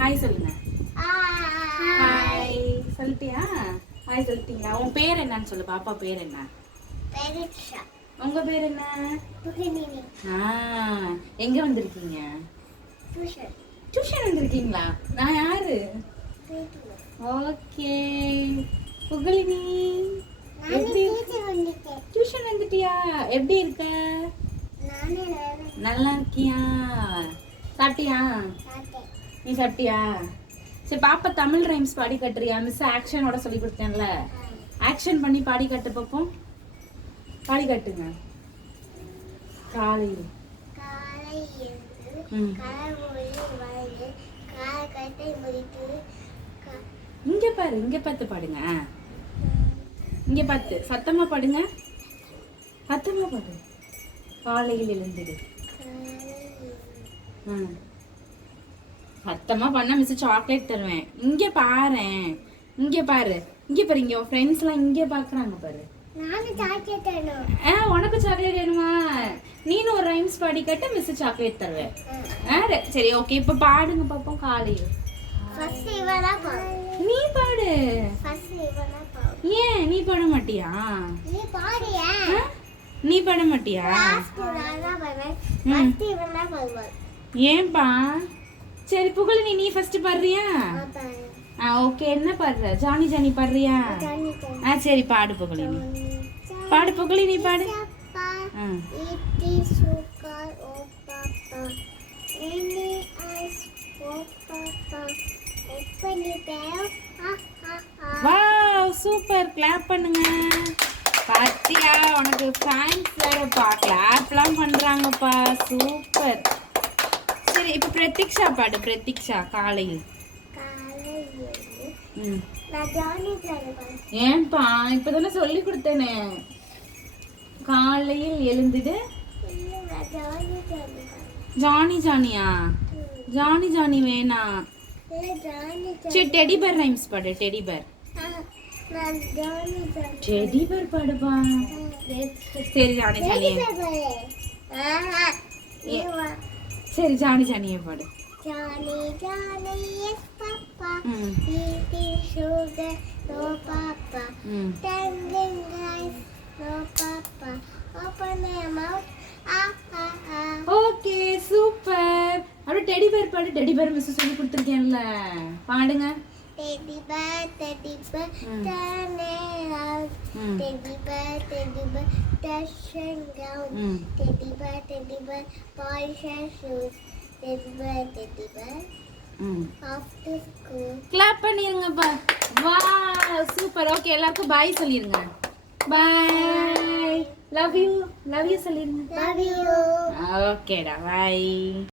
Hi சொல்லுங்க. Hi சொல்லிட்டியா? Hi சொல்லிட்டீங்களா? உன் பேர் என்னன்னு சொல்லு. பாப்பா பேர் என்ன? உங்க பேர் என்ன? எங்க வந்திருக்கீங்க? டியூஷன் வந்திருக்கீங்களா? நான் யாரு? ஓகே புகழினி, எப்படி டியூஷன் வந்துட்டியா? எப்படி இருக்க? நல்லா இருக்கியா? சாப்பிட்டியா? நீ சாப்பிட்டியா? சரி பாப்பா தமிழ் ரைம்ஸ் பாடி கட்டுறியா? மிஸ் ஆக்ஷனோட சொல்லி கொடுத்தேன்ல, ஆக்ஷன் பண்ணி பாடி கட்டு பாப்போம். பாடி கட்டுங்க. காலையில் இங்க பாரு, இங்க பார்த்து பாடுங்க. இங்க பார்த்து சத்தமா பாடுங்க. சத்தமா பாடு. காலையில் எழுந்திரு. சத்தமா பண்ணா மிஸ் சாக்லேட் தருவேன். இங்க பாரு, இங்க பாரு, இங்க பாரு. இங்க உன் ஃப்ரெண்ட்ஸ் எல்லாம் இங்க பாக்குறாங்க பாரு. உனக்கு சாக்லேட் வேணுமா? நீனும் ஒரு ரைம்ஸ் பாடி கட்ட மிஸ் சாக்லேட் தருவேன். சரி ஓகே, இப்ப பாடுங்க பாப்போம். காலையில் நீ பாடு. ஏன் நீ பாட மாட்டியா? நீ பாட மாட்டியா? ஏன்பா? சரி புகழினி, நீ ஃபர்ஸ்ட் பாடுறியா? ஓகே, என்ன பாடுற? ஜானி ஜானி பாடுறியா? சரி பாடு புகழினி. பாடு புகழினி, பாடு. வாவ் சூப்பர், கிளாப் பண்ணுங்க. பாத்தியா, உனக்கு ஃபேன்ஸ் வேறப்பா, கிளாப்லாம் பண்றாங்கப்பா. சூப்பர். சரி இப்ப பிரதீக்ஷா பாடு. பிரதீக்ஷா காலையில். ஏன்பா இப்பதானே சொல்லி கொடுத்தேனே. காலையில் எழுந்துடு. ஜானி ஜானியா? ஜானி ஜானி வேணா. சரி டெடி பேர் ரைம்ஸ் பாடு. Teddy bear. Teddy bear பாடுப்பா. சரி ஜானி ஜானியே. சரி ஜானி ஜானியே பாடு. Johnny, Johnny, yes, Papa. Eating sugar, no, Papa. Tending rice, no, Papa. Open their mouth, Okay, super. அப்படி டெடி பேர் பாடு. Teddy bear miss சொல்லி கொடுத்துருக்கேன்ல, பாடுங்க. Teddy bear, turn around. Teddy bear, dashing down. Teddy bear, polish your shoes. Teddy bear, after school. Clap பண்ணிருங்கப்பா. Wow super. Okay, எல்லாருக்கும் bye சொல்லிருங்க. Bye. Love you. Love you சொல்லிருங்க. Love you. ஓகேடா, by.